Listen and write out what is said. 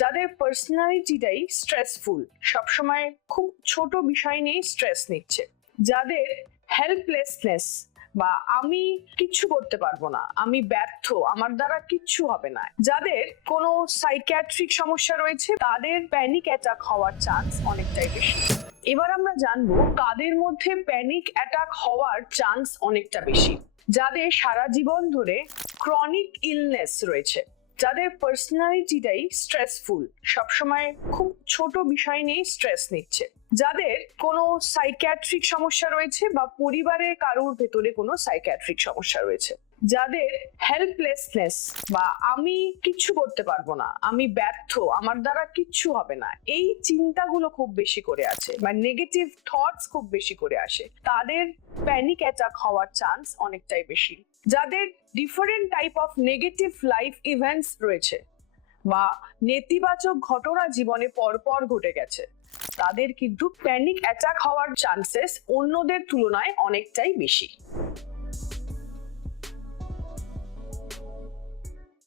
যাদের পার্সোনালিটিটাই স্ট্রেসফুল, সবসময় খুব ছোট বিষয় নিয়ে স্ট্রেস নিচ্ছে, যাদের হেল্পলেসনেস বা আমি কিচ্ছু করতে পারবো না, আমি ব্যর্থ, আমার দ্বারা কিচ্ছু হবে না, যাদের কোনো সাইকিয়াট্রিক সমস্যা রয়েছে, তাদের প্যানিক অ্যাটাক হওয়ার চান্স অনেকটাই বেশি। এবার আমরা জানবো কাদের মধ্যে প্যানিক অ্যাটাক হওয়ার চান্স অনেকটা বেশি। যাদের সারা জীবন ধরে ক্রনিক ইলনেস রয়েছে, যাদের পার্সোনালিটিটাই স্ট্রেসফুল, সবসময় খুব ছোট বিষয় নিয়ে স্ট্রেস নিচ্ছে, যাদের কোনো সাইকিয়াট্রিক সমস্যা রয়েছে বা পরিবারের কারোর ভেতরে কোনো সাইকিয়াট্রিক সমস্যা রয়েছে, যাদের হেল্পলেসনেস বা আমি কিচ্ছু করতে পারবো না, আমি ব্যর্থ, আমার দ্বারা কিচ্ছু হবে না, এই চিন্তাগুলো খুব বেশি করে আছে বা নেগেটিভ থটস খুব বেশি করে আসে, তাদের প্যানিক অ্যাটাক হওয়ার চান্স অনেকটাই বেশি। যাদের different type of negative life events রয়েছে বা নেতিবাচক ঘটনা জীবনে পরপর ঘটে গেছে, তাদের কিন্তু প্যানিক অ্যাটাক হওয়ার চান্সেস অন্যদের তুলনায় অনেকটাই বেশি।